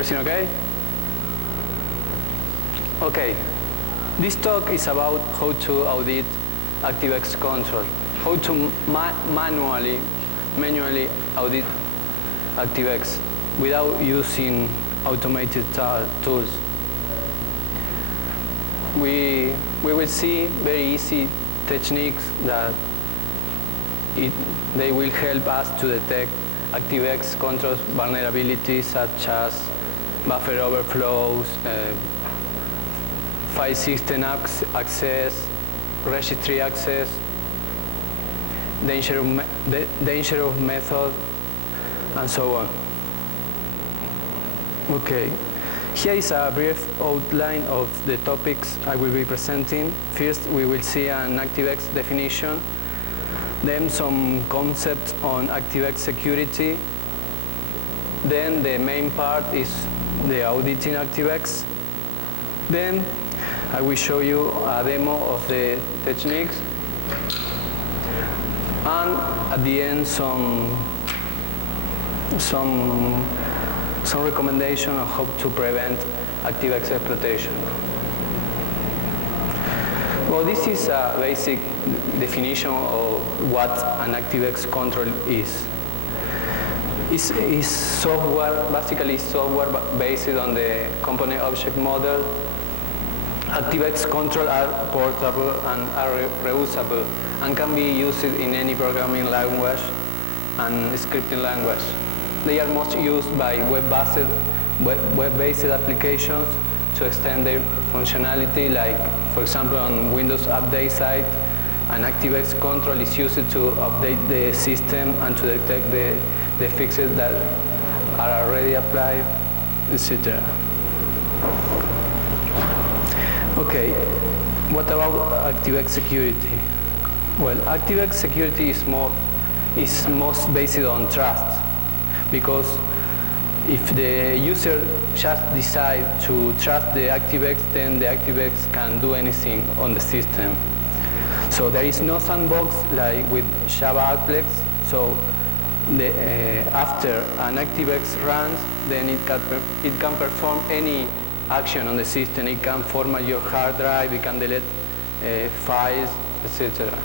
Everything okay? Okay. This talk is about how to audit Activex Control, how to manually audit Activex without using automated tools. We will see very easy techniques that they will help us to detect Activex Control vulnerabilities such as buffer overflows, file system access, registry access, danger of method, and so on. Okay, here is a brief outline of the topics I will be presenting. First, we will see an Activex definition, then some concepts on Activex security. Then the main part is the auditing Activex. Then I will show you a demo of the techniques. And at the end, some recommendation on how to prevent Activex exploitation. Well, this is a basic definition of what an Activex control is. It's software, basically software based on the component object model. Activex control are portable and are reusable and can be used in any programming language and scripting language. They are most used by web-based applications to extend their functionality, like, for example, on Windows Update site, an Activex control is used to update the system and to detect the fixes that are already applied, etc. Okay, what about Activex security? Well, Activex security is most based on trust, because if the user just decides to trust the Activex, then the Activex can do anything on the system. So there is no sandbox like with Java Activex. So after an Activex runs, then it can perform any action on the system. It can format your hard drive, it can delete files, etc.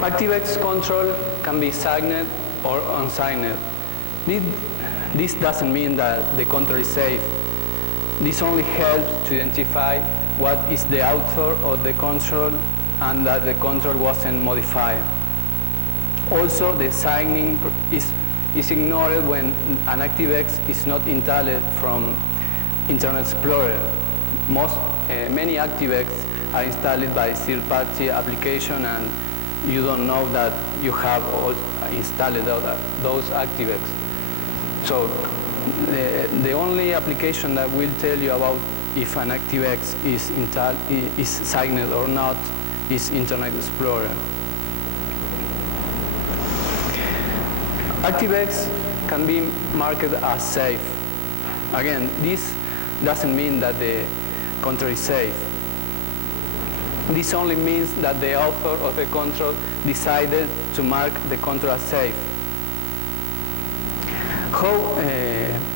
Activex control can be signed or unsigned. This doesn't mean that the control is safe. This only helps to identify what is the author of the control and that the control wasn't modified. Also, the signing is ignored when an Activex is not installed from Internet Explorer. Many Activex are installed by third-party application, and you don't know that you have installed those Activex. So the only application that will tell you about if an Activex is signed or not is Internet Explorer. Activex can be marked as safe. Again, this doesn't mean that the control is safe. This only means that the author of the control decided to mark the control as safe. How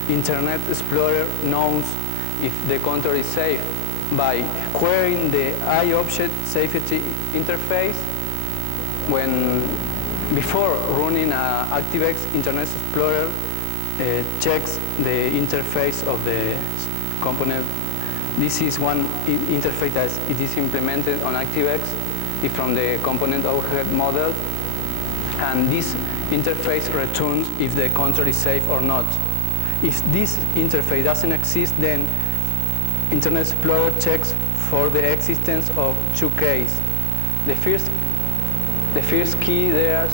Internet Explorer knows if the control is safe? By querying the iObject safety interface. Before running Activex, Internet Explorer checks the interface of the component. This is one interface that it is implemented on Activex from the component overhead model, and this interface returns if the control is safe or not. If this interface doesn't exist, then Internet Explorer checks for the existence of two keys. The first key there,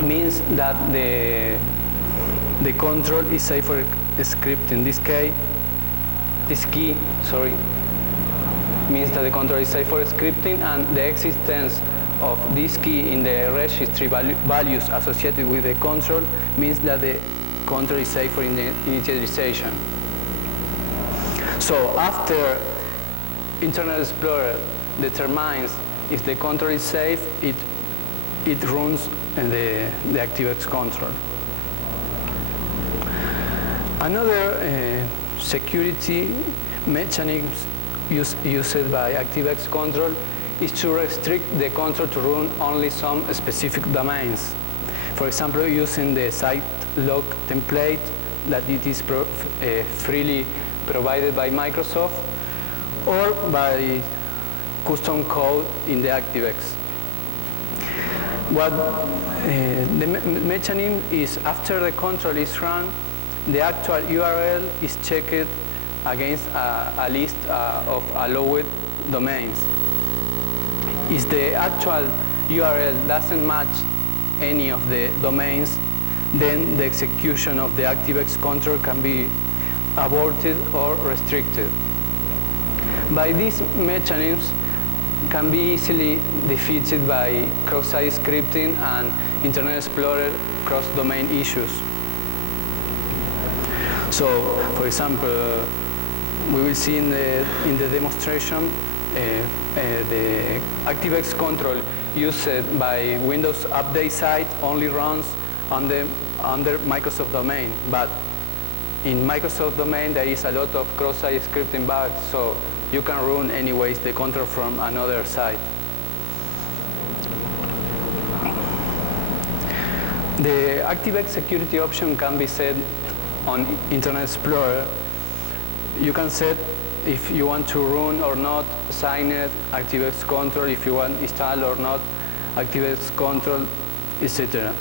means that the control is safe for scripting. This key means that the control is safe for scripting, and the existence of this key in the registry values associated with the control means that the control is safe for initialization. So after Internet Explorer determines if the control is safe, it runs the Activex control. Another security mechanism used by Activex Control is to restrict the control to run only some specific domains. For example, using the site log template that it is freely provided by Microsoft, or by custom code in the Activex. What the mechanism is, after the control is run, the actual URL is checked against a list of allowed domains. If the actual URL doesn't match any of the domains, then the execution of the Activex control can be aborted or restricted. By these mechanisms can be easily defeated by cross-site scripting and Internet Explorer cross-domain issues. So, for example, we will see in the demonstration the Activex control used by Windows Update site only runs under Microsoft domain, but in Microsoft domain there is a lot of cross-site scripting bugs, so you can run anyways the control from another site. The Activex security option can be set on Internet Explorer. You can set if you want to run or not signed Activex control, if you want install or not Activex control, etc.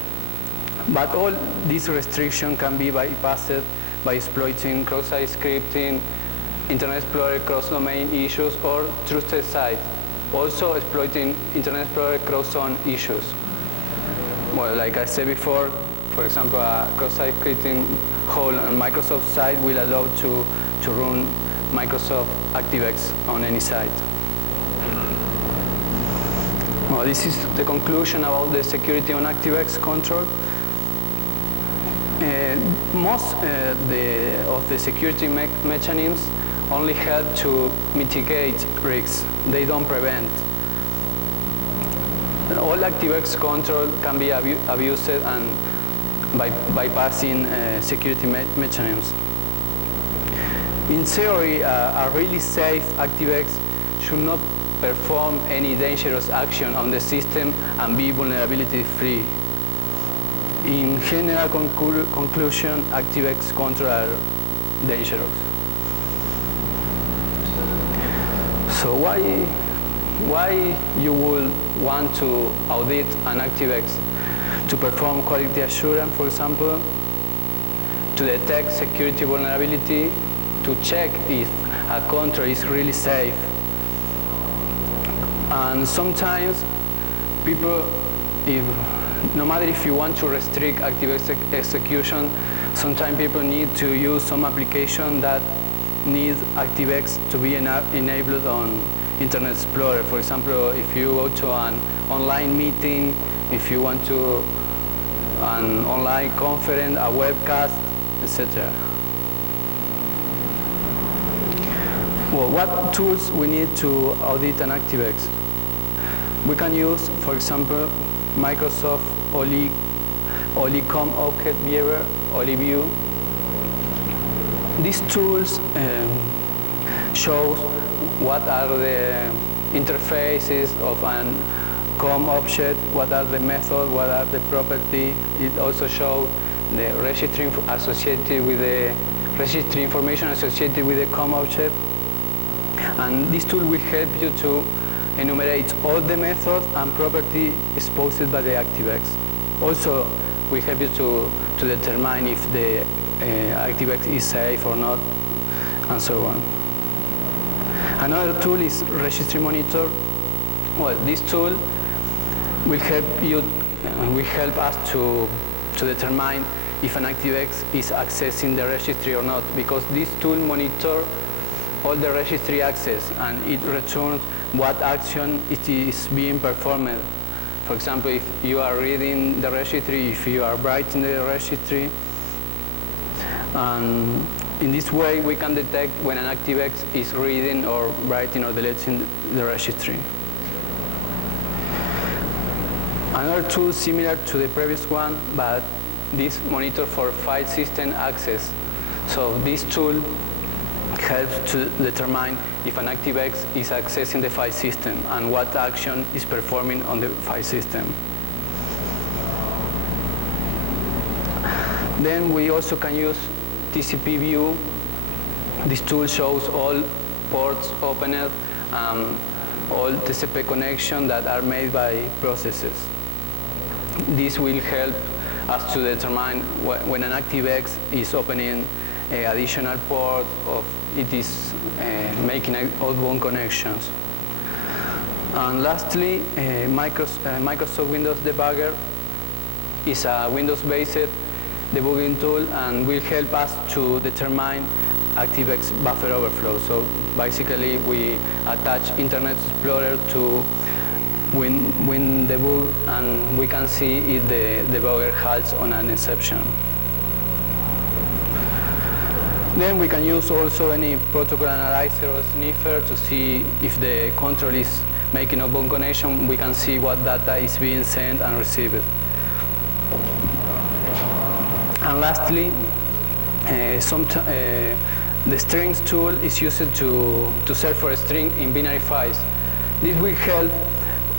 But all these restrictions can be bypassed by exploiting cross-site scripting, Internet Explorer cross-domain issues, or trusted sites. Also exploiting Internet Explorer cross-zone issues. Well, like I said before, for example, a cross-site scripting hole on Microsoft site will allow to run Microsoft Activex on any site. Well, this is the conclusion about the security on Activex control. Most of the security mechanisms only help to mitigate risks. They don't prevent. All Activex control can be abused and by bypassing security mechanisms. In theory, a really safe Activex should not perform any dangerous action on the system and be vulnerability-free. In general conclusion, Activex control are dangerous. So why you would want to audit an Activex? To perform quality assurance, for example, to detect security vulnerability, to check if a control is really safe. And sometimes people, no matter if you want to restrict Activex execution, sometimes people need to use some application that needs Activex to be enabled on Internet Explorer. For example, if you go to an online meeting, if you want to an online conference, a webcast, etc. Well, what tools we need to audit an Activex? We can use, for example, Microsoft Olicom Object Viewer, OliView. These tools show what are the interfaces of an COM object, what are the methods, what are the properties. It also shows the registry associated with the registry information associated with the COM object. And this tool will help you to enumerate all the methods and properties exposed by the Activex. Also, will help you to determine if the Activex is safe or not, and so on. Another tool is Registry Monitor. Well, this tool will help us to determine if an Activex is accessing the registry or not, because this tool monitors all the registry access and it returns what action it is being performed. For example, if you are reading the registry, if you are writing the registry, and in this way we can detect when an Activex is reading or writing or deleting the registry. Another tool similar to the previous one, but this monitor for file system access. So this tool helps to determine if an Activex is accessing the file system and what action is performing on the file system. Then we also can use TCP view. This tool shows all ports opened, all TCP connections that are made by processes. This will help us to determine when an Activex is opening an additional port or it is making outbound connections. And lastly, Microsoft Windows Debugger is a Windows-based debugging tool and will help us to determine Activex buffer overflow. So basically we attach Internet Explorer to WinDebug and we can see if the debugger halts on an exception. Then we can use also any protocol analyzer or sniffer to see if the control is making outbound connection. We can see what data is being sent and received. And lastly, the strings tool is used to search for a string in binary files. This will help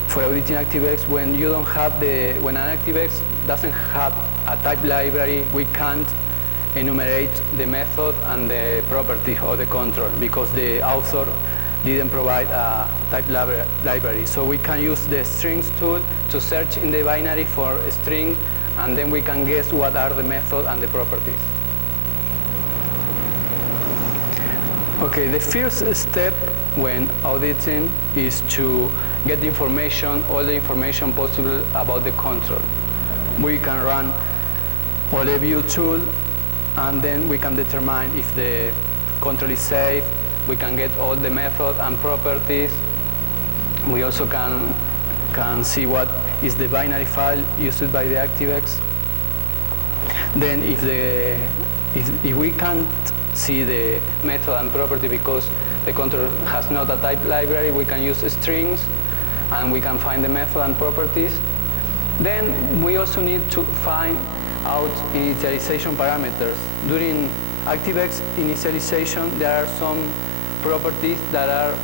for auditing Activex when you don't have when an Activex doesn't have a type library. We can't enumerate the method and the property of the control because the author didn't provide a type library. So we can use the strings tool to search in the binary for a string, and then we can guess what are the method and the properties. Okay, the first step when auditing is to get information, all the information possible about the control. We can run OLE view tool, and then we can determine if the control is safe. We can get all the method and properties. We also can see what is the binary file used by the Activex. Then if we can't see the method and property because the control has not a type library, we can use strings and we can find the method and properties. Then we also need to find out initialization parameters. During Activex initialization, there are some properties that are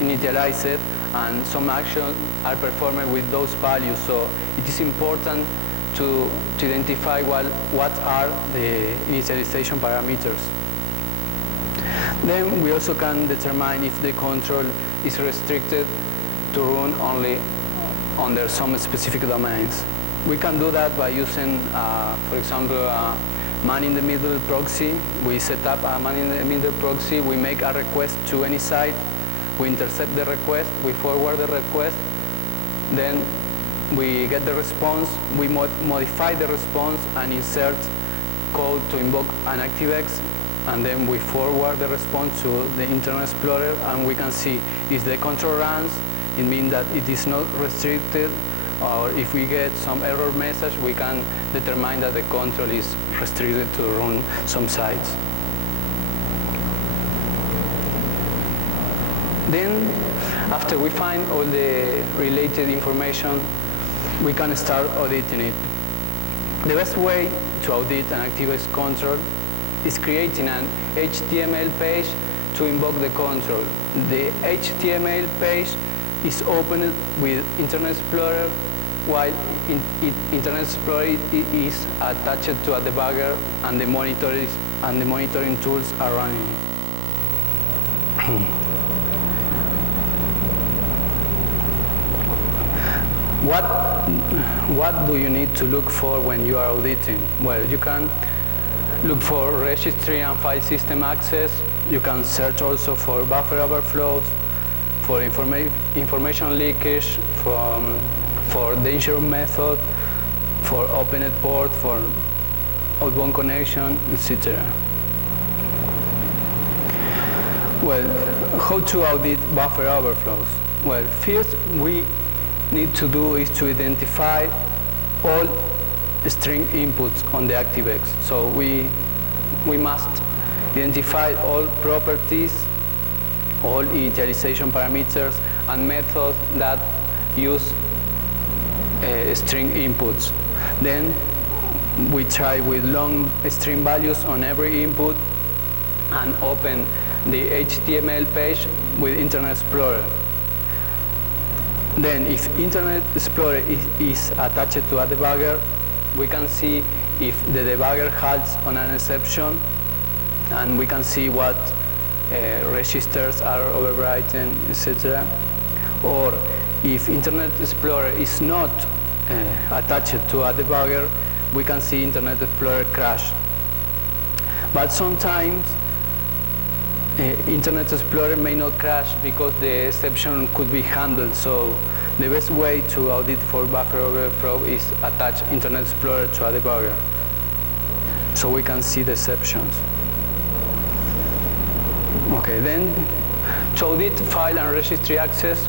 initialized and some actions are performed with those values. So it is important to identify what are the initialization parameters. Then we also can determine if the control is restricted to run only under some specific domains. We can do that by using, for example, a man-in-the-middle proxy. We set up a man-in-the-middle proxy. We make a request to any site. We intercept the request. We forward the request. Then we get the response. We modify the response and insert code to invoke an Activex. And then we forward the response to the Internet Explorer, and we can see if the control runs, it means that it is not restricted, or if we get some error message, we can determine that the control is restricted to run some sites. Then, after we find all the related information, we can start auditing it. The best way to audit an Activex control is creating an HTML page to invoke the control. The HTML page is opened with Internet Explorer, while Internet Explorer is attached to a debugger, and the monitoring tools are running. What do you need to look for when you are auditing? Well, you can look for registry and file system access. You can search also for buffer overflows, for information leakage, for danger method, for opened port, for outbound connection, etc. Well, how to audit buffer overflows? Well, first we need to do is to identify all string inputs on the Activex. So we must identify all properties, all initialization parameters, and methods that use string inputs. Then we try with long string values on every input and open the HTML page with Internet Explorer. Then if Internet Explorer is attached to a debugger, we can see if the debugger halts on an exception, and we can see what registers are overwritten, etc. Or if Internet Explorer is not attached to a debugger, we can see Internet Explorer crash. But sometimes Internet Explorer may not crash because the exception could be handled. So the best way to audit for buffer overflow is attach Internet Explorer to a debugger, so we can see the exceptions. Okay, then to audit file and registry access,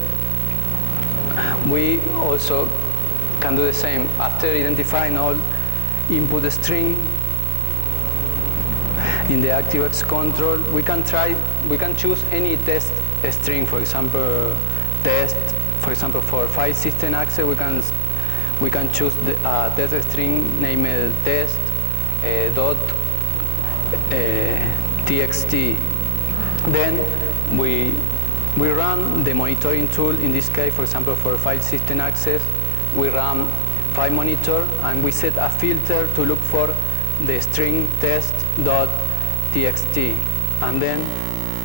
we also can do the same. After identifying all input string in the Activex Control, we can choose any test string. For example, test. For example, for file system access, we can choose the test string named test dot txt. Then we run the monitoring tool. In this case, for example, for file system access, we run file monitor, and we set a filter to look for the string test.txt, and then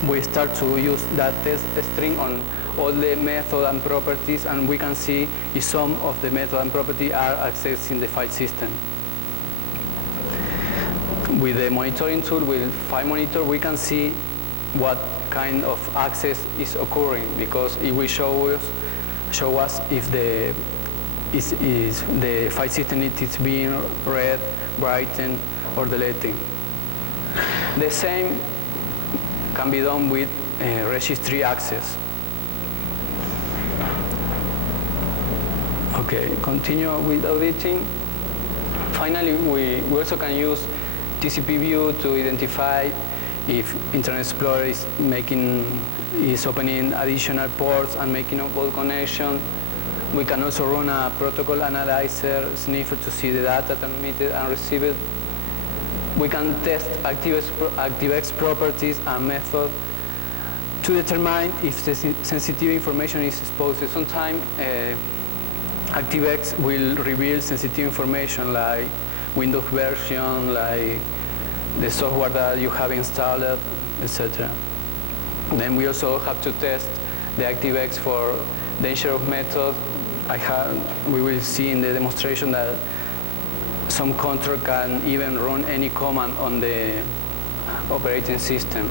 we start to use that test string on all the method and properties, and we can see if some of the method and property are accessing the file system. With the monitoring tool, with file monitor, we can see what kind of access is occurring, because it will show us if the file system is being read, written, or deleting. The same can be done with registry access. Okay, continue with auditing. Finally, we also can use TCP view to identify if Internet Explorer is opening additional ports and making a port connection. We can also run a protocol analyzer sniffer to see the data transmitted and received. We can test Activex properties and method to determine if the sensitive information is exposed. Sometimes Activex will reveal sensitive information like Windows version, like the software that you have installed, etc. Then we also have to test the Activex for dangerous methods. We will see in the demonstration that some control can even run any command on the operating system.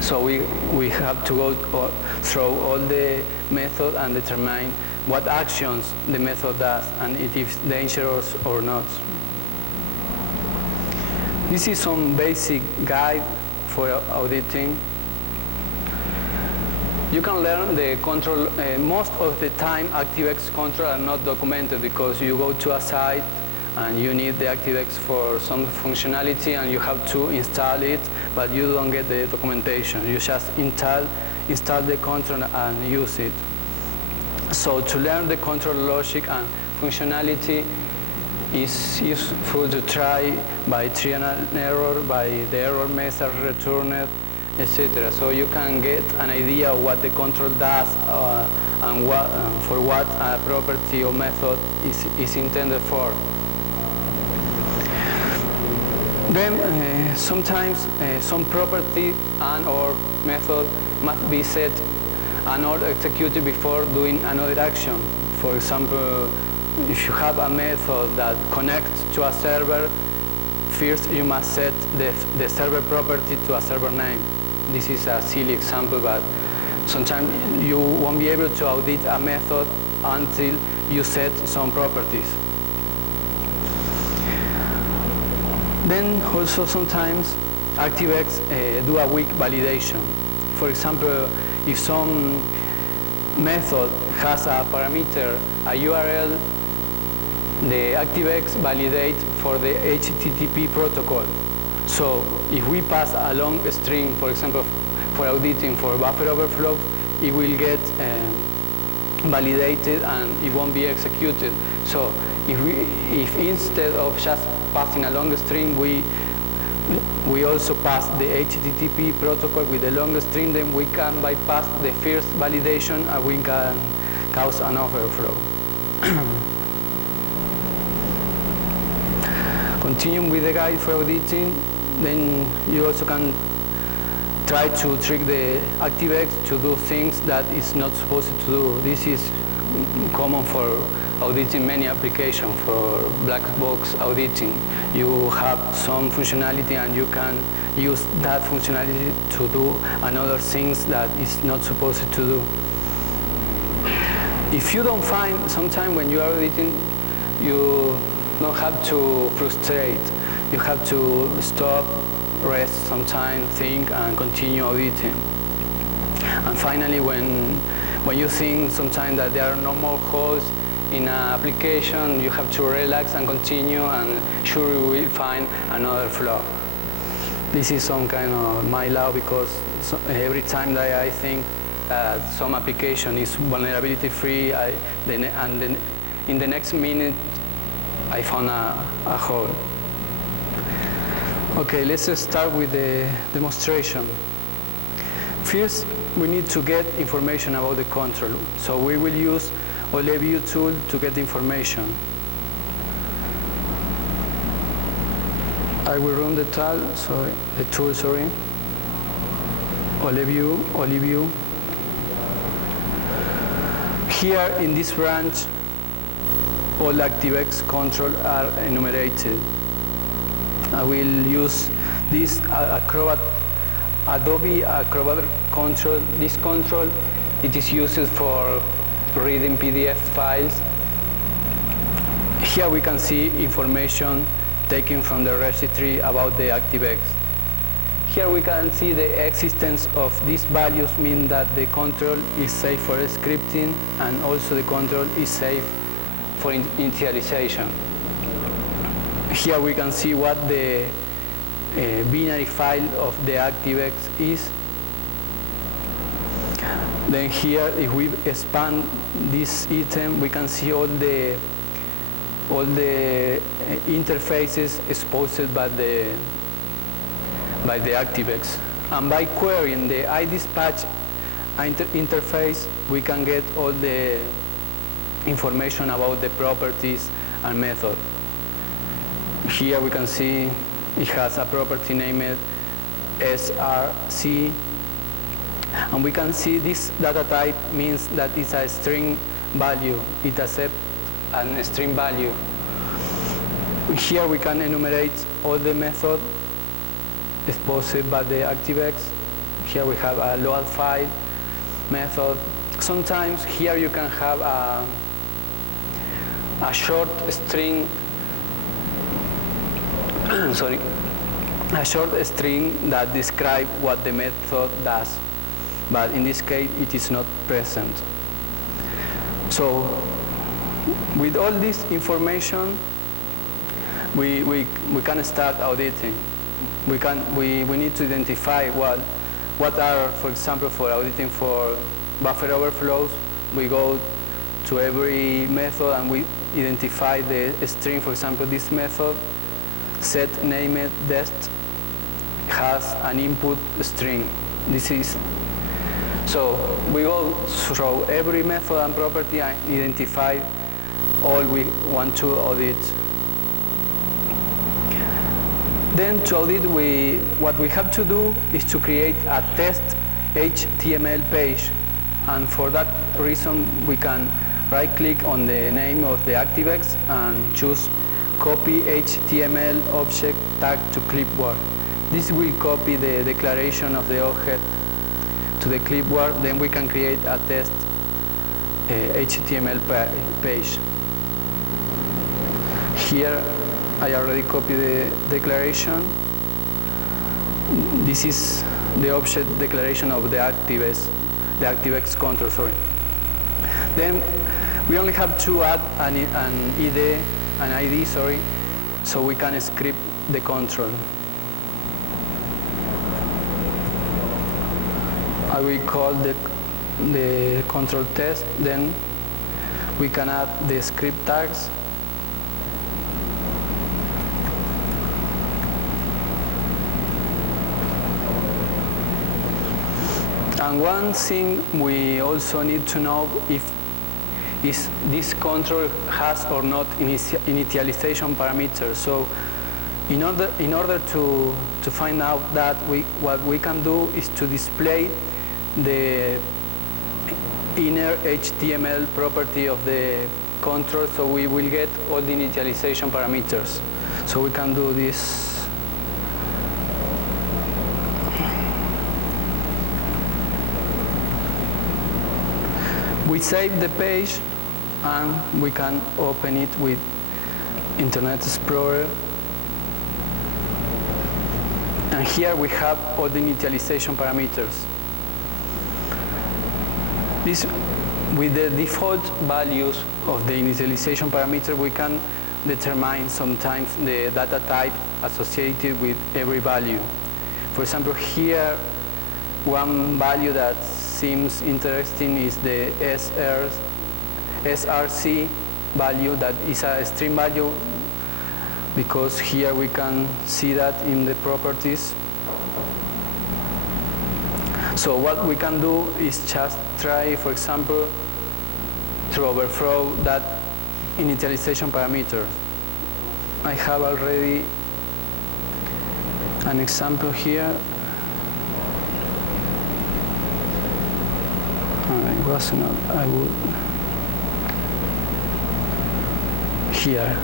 So we have to go through all the method and determine what actions the method does and if it's dangerous or not. This is some basic guide for auditing. You can learn the control. Most of the time, Activex Control are not documented because you go to a site and you need the Activex for some functionality and you have to install it, but you don't get the documentation. You just install the control and use it. So to learn the control logic and functionality is useful to try by trial and error, by the error message returned, etc. So you can get an idea of what the control does and for what a property or method is intended for. Then sometimes some property and or method must be set and or executed before doing another action. For example, if you have a method that connects to a server, first you must set the server property to a server name. This is a silly example, but sometimes you won't be able to audit a method until you set some properties. Then also sometimes Activex do a weak validation. For example, if some method has a parameter, a URL, the Activex validate for the HTTP protocol. So if we pass a long string, for example, for auditing for buffer overflow, it will get validated and it won't be executed. So if instead of just passing a long string, we also pass the HTTP protocol with the long string, then we can bypass the first validation and we can cause an overflow. Continuing with the guide for auditing, then you also can try to trick the Activex to do things that it's not supposed to do. This is common for auditing many applications, for black box auditing. You have some functionality and you can use that functionality to do another things that is not supposed to do. If you don't find, sometimes when you are auditing, you don't have to frustrate. You have to stop, rest some time, think, and continue auditing. And finally, when you think sometimes that there are no more holes in an application, you have to relax and continue, and sure you will find another flaw. This is some kind of my law, because every time that I think that some application is vulnerability free, and in the next minute I found a hole. Okay, let's start with the demonstration. First, we need to get information about the control. So we will use OLEView tool to get information. I will run the tool, OLEView. Here in this branch, all Activex Control are enumerated. I will use this Adobe Acrobat control. This control, it is used for reading PDF files. Here we can see information taken from the registry about the Activex. Here we can see the existence of these values, mean that the control is safe for scripting, and also the control is safe for initialization. Here we can see what the binary file of the Activex is. Then here, if we expand this item, we can see all the interfaces exposed by the Activex. And by querying the iDispatch interface, we can get all the information about the properties and method. Here we can see it has a property named SRC, and we can see this data type means that it's a string value. It accepts a string value. Here we can enumerate all the methods exposed by the Activex. Here we have a load file method. Sometimes here you can have a short string a short string that describes what the method does, but in this case it is not present. So with all this information, we can start auditing. We need to identify what are, for example, for auditing for buffer overflows, we go to every method and we identify the string. For example, this method set named dest has an input string. So we go through every method and property and identify all we want to audit. Then to audit, what we have to do is to create a test HTML page, and for that reason we can right-click on the name of the Activex and choose Copy HTML Object Tag to Clipboard. This will copy the declaration of the object to the clipboard. Then we can create a test HTML page. Here I already copied the declaration. This is the object declaration of the Activex Control, sorry. Then we only have to add an ID, so we can script the control. I will call the control test, then we can add the script tags. And one thing we also need to know is this control has or not initialization parameters. So in order to find out that, what we can do is to display the inner HTML property of the control, so we will get all the initialization parameters. So we can do this. We save the page and we can open it with Internet Explorer. And here we have all the initialization parameters. This, with the default values of the initialization parameter, we can determine sometimes the data type associated with every value. For example, here, one value that seems interesting is the SRC value, that is a string value, because here we can see that in the properties. So what we can do is just try, for example, to overthrow that initialization parameter. I have already an example here. It was not, I would, here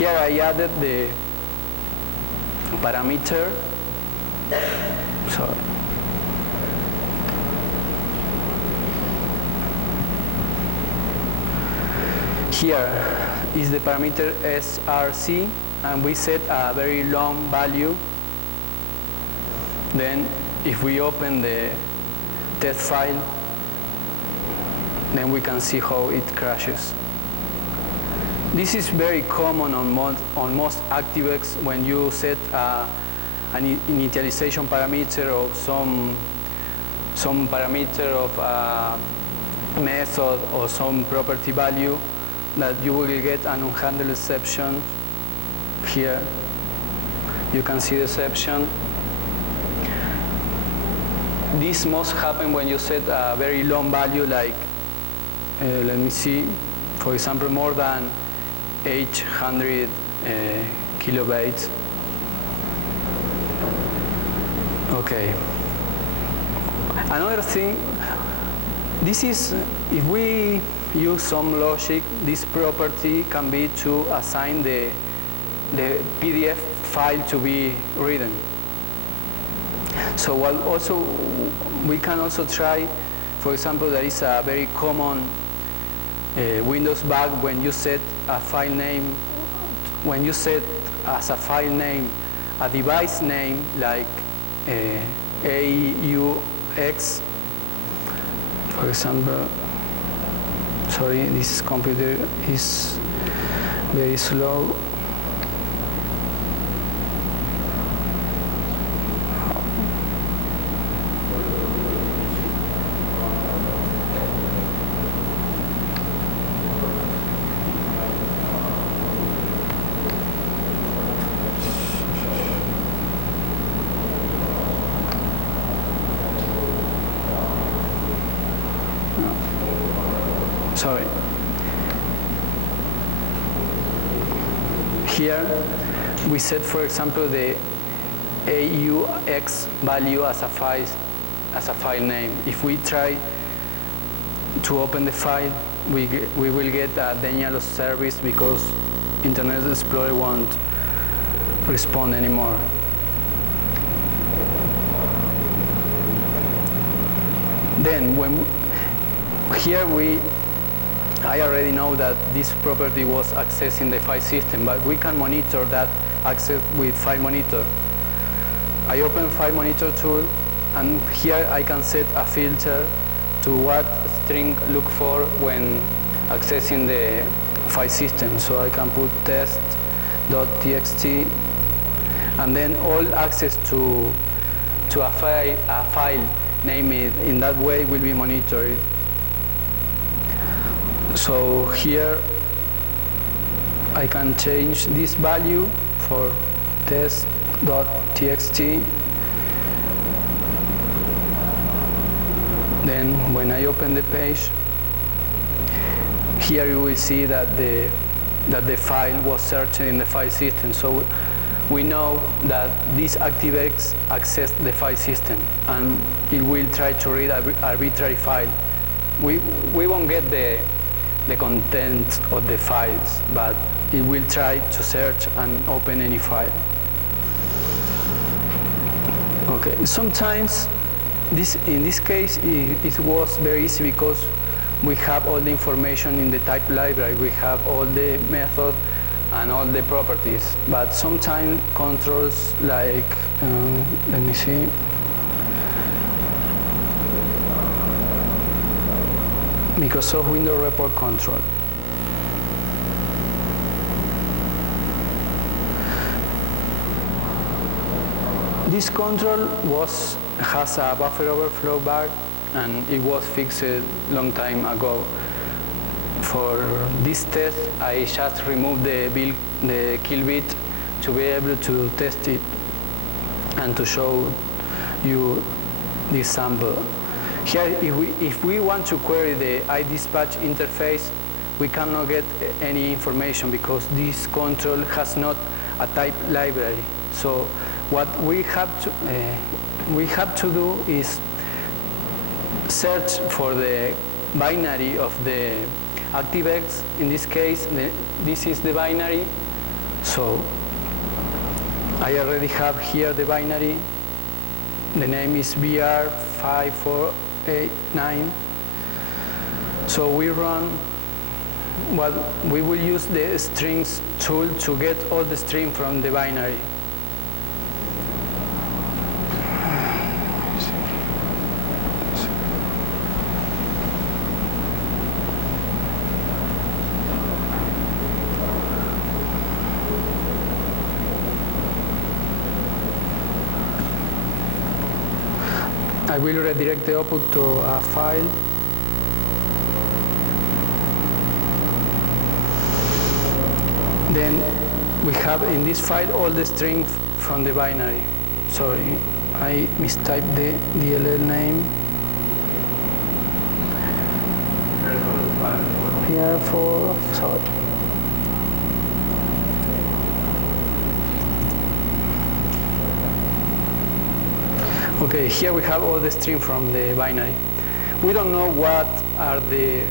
I added the parameter, sorry. Here is the parameter SRC, and we set a very long value. Then if we open the test file, then we can see how it crashes. This is very common on most Activex. When you set an initialization parameter of some parameter of a method or some property value, that you will get an unhandled exception. Here you can see the exception. This must happen when you set a very long value, like, let me see, for example, more than 800 kilobytes. Okay. Another thing, this is, if we use some logic, this property can be to assign the PDF file to be written. So we can also try, for example, there is a very common Windows bug when you set a file name, when you set as a file name a device name like AUX, for example. Sorry, this computer is very slow. Sorry. Here we set, for example, the AUX value as a file name. If we try to open the file, we will get a denial of service because Internet Explorer won't respond anymore. Then I already know that this property was accessing the file system, but we can monitor that access with File Monitor. I open File Monitor tool, and here I can set a filter to what string look for when accessing the file system. So I can put test.txt, and then all access to a file named in that way will be monitored. So here I can change this value for test.txt, Then when I open the page, here you will see that the file was searched in the file system. So we know that this Activex accessed the file system, and it will try to read an arbitrary file. We won't get the content of the files, but it will try to search and open any file. Okay, sometimes in this case it was very easy because we have all the information in the type library. We have all the method and all the properties, but sometimes controls like, let me see, Microsoft Windows Report Control. This control has a buffer overflow bug, and it was fixed a long time ago. For this test, I just removed the kill bit to be able to test it and to show you this sample. Here, if we want to query the iDispatch interface, we cannot get any information because this control has not a type library. So what we have to do is search for the binary of the Activex. In this case, this is the binary. So I already have here the binary. The name is BR5489. So we run, we will use the strings tool to get all the string from the binary. I will redirect the output to a file. Then we have in this file all the strings from the binary. Sorry, I mistyped the DLL name. Here for, sorry. Okay, here we have all the string from the binary. We don't know what are the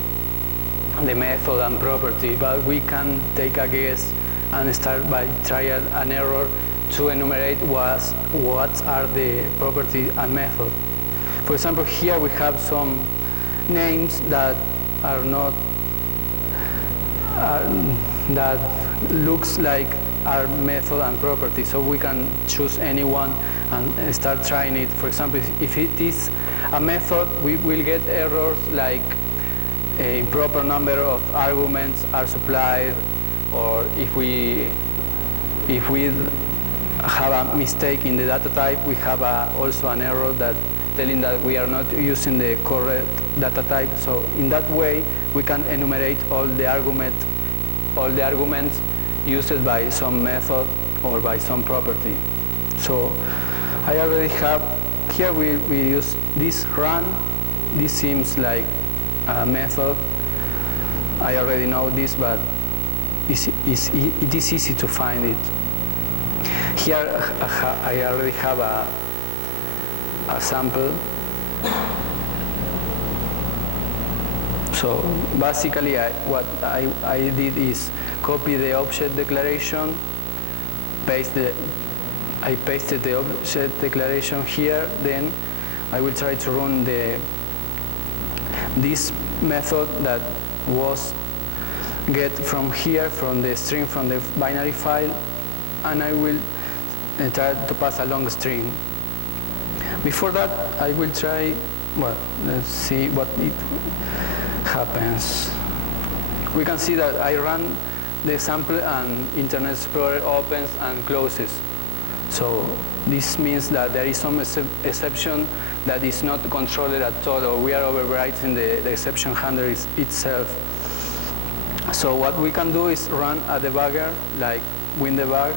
method and property, but we can take a guess and start by trial and error to enumerate what are the property and method. For example, here we have some names that are not that looks like our method and property, so we can choose any one and start trying it. For example, if it is a method, we will get errors like a improper number of arguments are supplied, or if we have a mistake in the data type, we have also an error that telling that we are not using the correct data type. So in that way, we can enumerate all the arguments used by some method or by some property. So I already have, here we use this run. This seems like a method. I already know this, but it is easy to find it. Here I already have a sample. So basically what I did is copy the object declaration, I pasted the object declaration here, then I will try to run this method that was get from here, from the string from the binary file, and I will try to pass a long string. Before that, I will try, well, let's see what it happens. We can see that I run the sample and Internet Explorer opens and closes. So this means that there is some exception that is not controlled at all, or we are overwriting the exception handler itself. So what we can do is run a debugger, like WinDebug.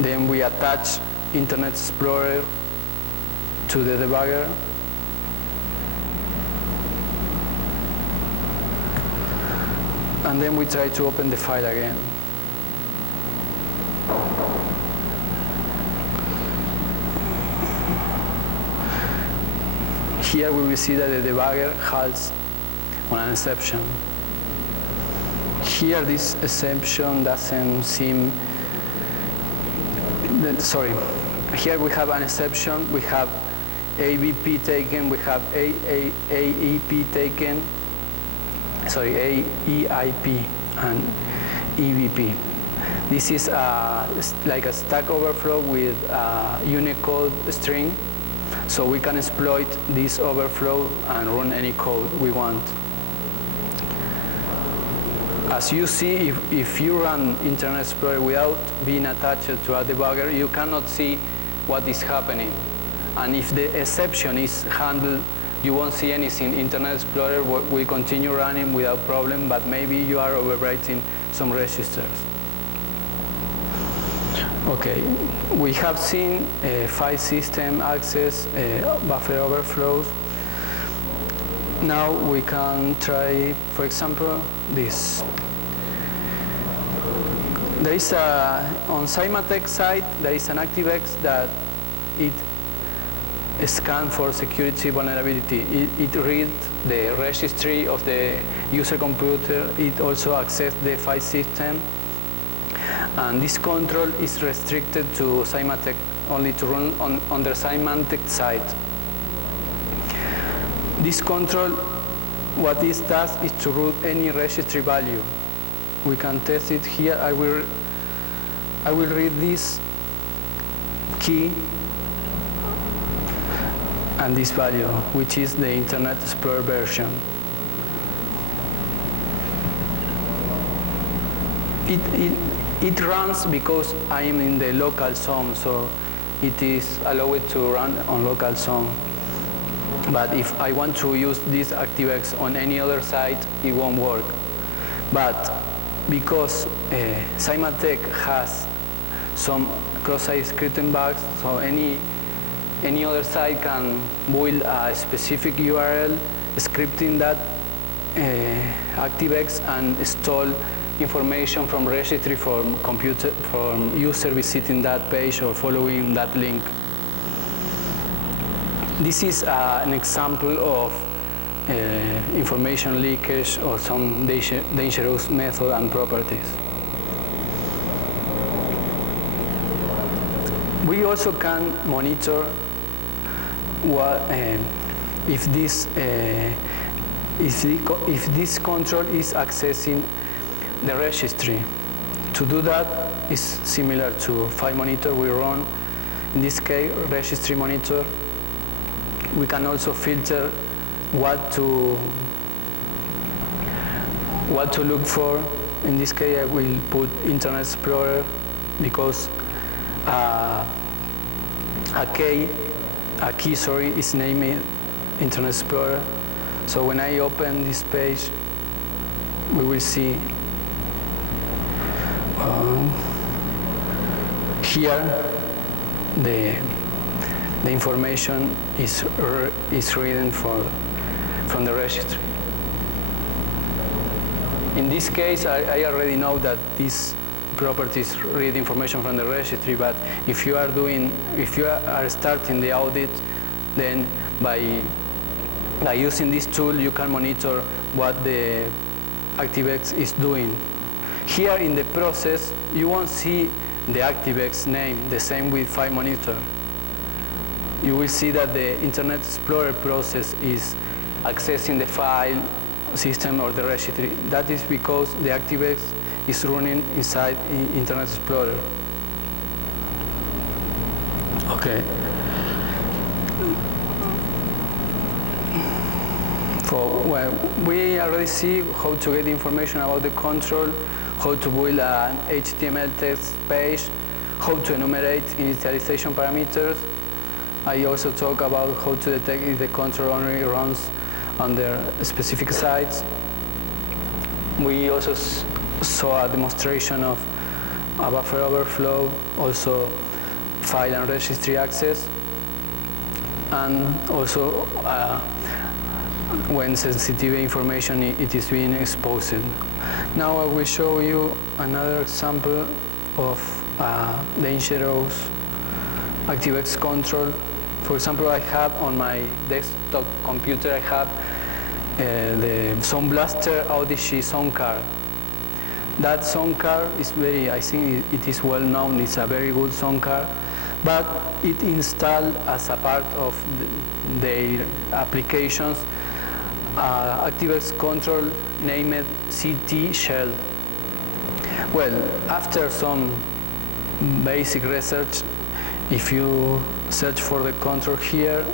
Then we attach Internet Explorer to the debugger. and then we try to open the file again. Here we will see that the debugger halts on an exception. Here this exception doesn't seem, sorry, here we have an exception, we have ABP taken, we have AEP taken, sorry, AEIP and EBP. This is like a Stack Overflow with a Unicode string, so we can exploit this overflow and run any code we want. As you see, if you run Internet Explorer without being attached to a debugger, you cannot see what is happening. And if the exception is handled, you won't see anything. Internet Explorer will continue running without problem, but maybe you are overwriting some registers. Okay, we have seen file system access, buffer overflows. Now we can try, for example, this. There is on Symatec side, there is an Activex that it scans for security vulnerability. It reads the registry of the user computer. It also accesses the file system. And this control is restricted to Symatec, only to run on the Symatec side. This control, what it does is to root any registry value. We can test it here. I will read this key and this value, which is the Internet Explorer version. It runs because I am in the local zone, so it is allowed to run on local zone. But if I want to use this Activex on any other site, it won't work. But because Symatec has some cross-site scripting bugs, so any other site can build a specific URL scripting that Activex and install information from registry from user visiting that page or following that link. This is an example of information leakage or some dangerous method and properties. We also can monitor what if this control is accessing the registry. To do that is similar to file monitor we run. In this case, registry monitor. We can also filter what to look for. In this case, I will put Internet Explorer because a key is named Internet Explorer. So when I open this page, we will see here the information is reading from the registry. In this case, I already know that these properties read information from the registry, but if you are starting the audit, then by using this tool, you can monitor what the Activex is doing. Here in the process, you won't see the Activex name, the same with File Monitor. You will see that the Internet Explorer process is accessing the file system or the registry. That is because the Activex is running inside Internet Explorer. Okay. Well, we already see how to get information about the control, how to build an HTML text page, how to enumerate initialization parameters. I also talk about how to detect if the control only runs under specific sites. We also saw a demonstration of a buffer overflow, also file and registry access, and also when sensitive information it is being exposed. Now I will show you another example of dangerous Activex Control. For example, I have on my desktop computer, I have the Sound Blaster Auditing sound card. That sound card is I think it is well known, it's a very good sound card, but it installed as a part of their applications Activex Control named CT Shell. Well, after some basic research, if you search for the control here,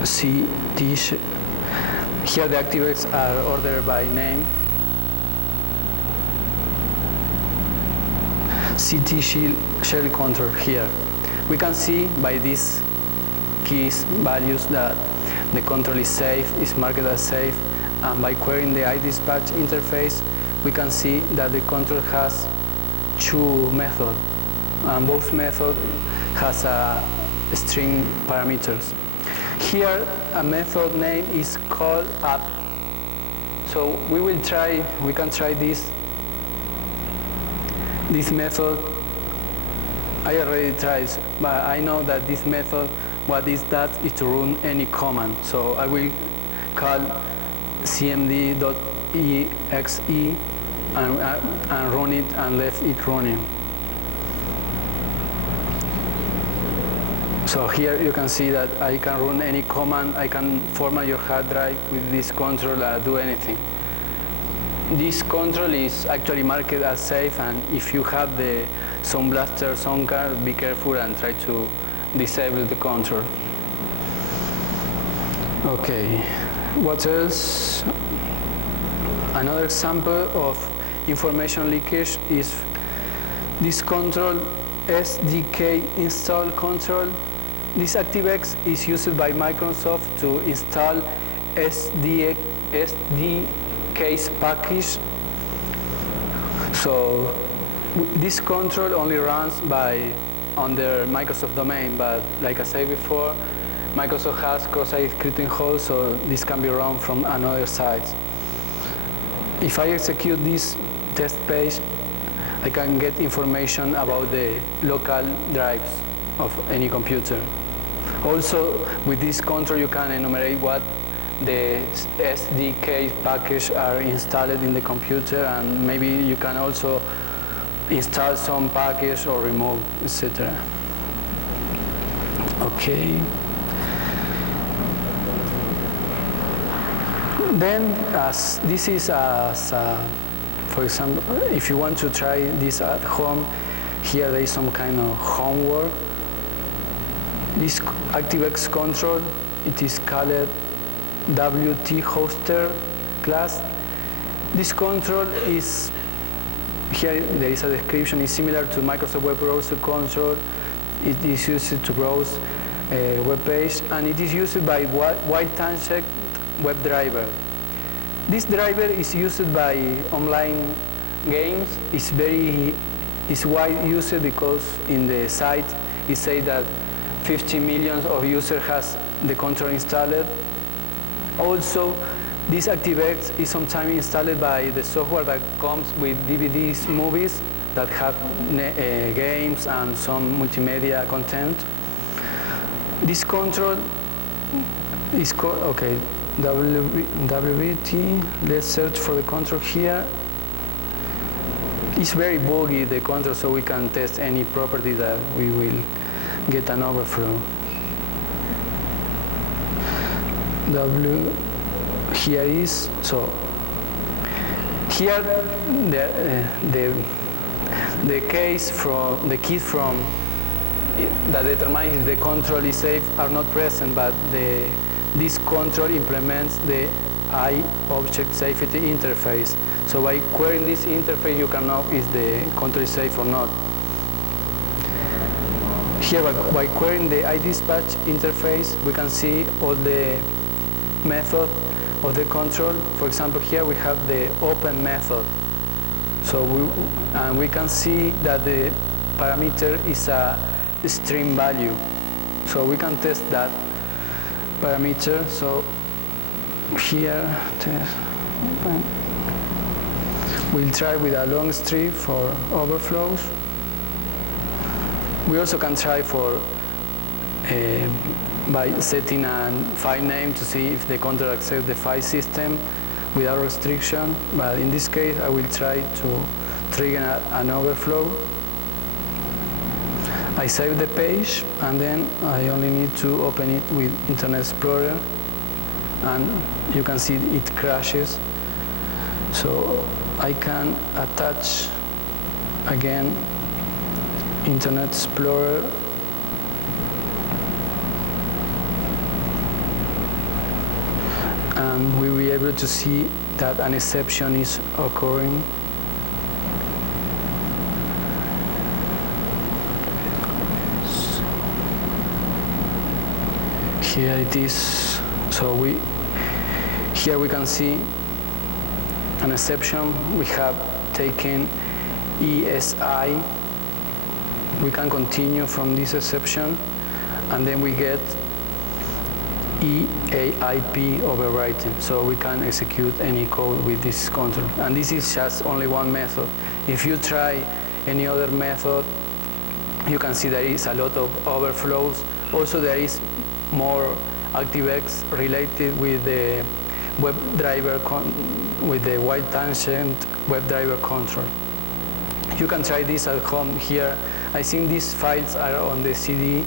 CT Shell, here the Activex are ordered by name. CT Shell control here. We can see by these keys values that the control is safe, is marked as safe, and by querying the iDispatch interface, we can see that the control has two methods, and both methods has a string parameters. Here, a method name is call up. So we can try this method. I already tried, but I know that this method, what is that, is to run any command. So I will call cmd.exe and run it and left it running. So here you can see that I can run any command. I can format your hard drive with this control and do anything. This control is actually marked as safe, and if you have the Sound Blaster sound card, be careful and try to disable the control. Okay, what else? Another example of information leakage is this control, SDK install control. This Activex is used by Microsoft to install SDK's package. So this control only runs under Microsoft domain, but like I said before, Microsoft has cross-site scripting hosts, so this can be run from another site. If I execute this test page, I can get information about the local drives of any computer. Also, with this control, you can enumerate what the SDK package are installed in the computer, and maybe you can also install some package or remove, etc. Okay. Then, for example, if you want to try this at home, here there is some kind of homework. This Activex Control, it is called WT Hoster class. This control is, here there is a description, is similar to Microsoft Web Browser control. It is used to browse a web page, and it is used by Wild Tangent web driver. This driver is used by online games. It's wide used because in the site it says that 50 million of users has the control installed. Also, this Activex is sometimes installed by the software that comes with DVDs, movies that have games and some multimedia content. This control is called, okay, WT. Let's search for the control here. It's very buggy, the control, so we can test any property that we will get an overflow. Here is, so here the keys from that determines if the control is safe are not present, but this control implements the iObject safety interface. So by querying this interface, you can know if the control is safe or not. Here, by querying the iDispatch interface, we can see all the method of the control. For example, here we have the open method. So we can see that the parameter is a string value. So we can test that. parameter. So here, we'll try with a long strip for overflows. We also can try for by setting a file name to see if the controller accepts the file system without restriction. But in this case, I will try to trigger an overflow. I save the page, and then I only need to open it with Internet Explorer, and you can see it crashes. So I can attach again Internet Explorer, and we will be able to see that an exception is occurring. Here it is. So here we can see an exception. We have taken ESI. We can continue from this exception, and then we get EAIP overwriting. So we can execute any code with this control. And this is just only one method. If you try any other method, you can see there is a lot of overflows. Also, there is more Activex related with the WebDriver with the wide tangent WebDriver control. You can try this at home here. I think these files are on the CD.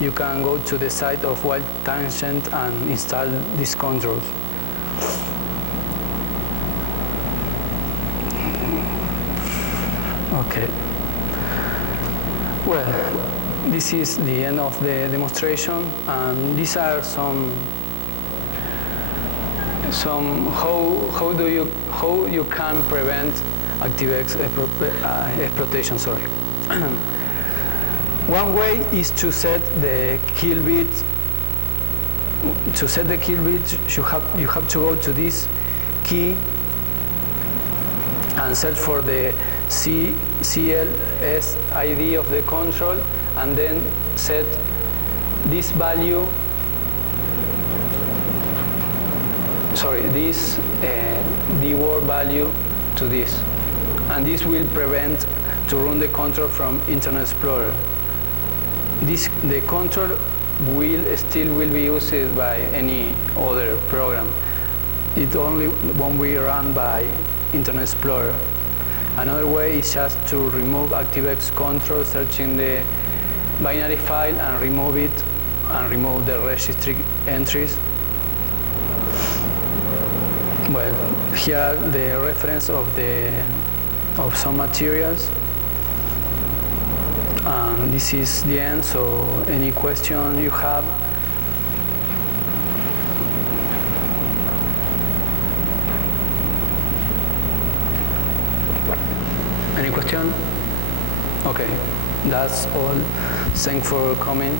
You can go to the site of wide tangent and install these controls. Okay. Well, this is the end of the demonstration, and these are some how you can prevent Activex exploitation. Sorry. One way is to set the kill bit. To set the kill bit, you have to go to this key and search for the CLS ID of the control, and then set this value. Sorry, this dword value to this, and this will prevent to run the control from Internet Explorer. The control still will be used by any other program. It only won't be run by Internet Explorer. Another way is just to remove Activex Control, searching the binary file and remove it, and remove the registry entries. Well, here are the reference of some materials. And this is the end, so any question you have? Any question? Okay, that's all. Thanks for coming.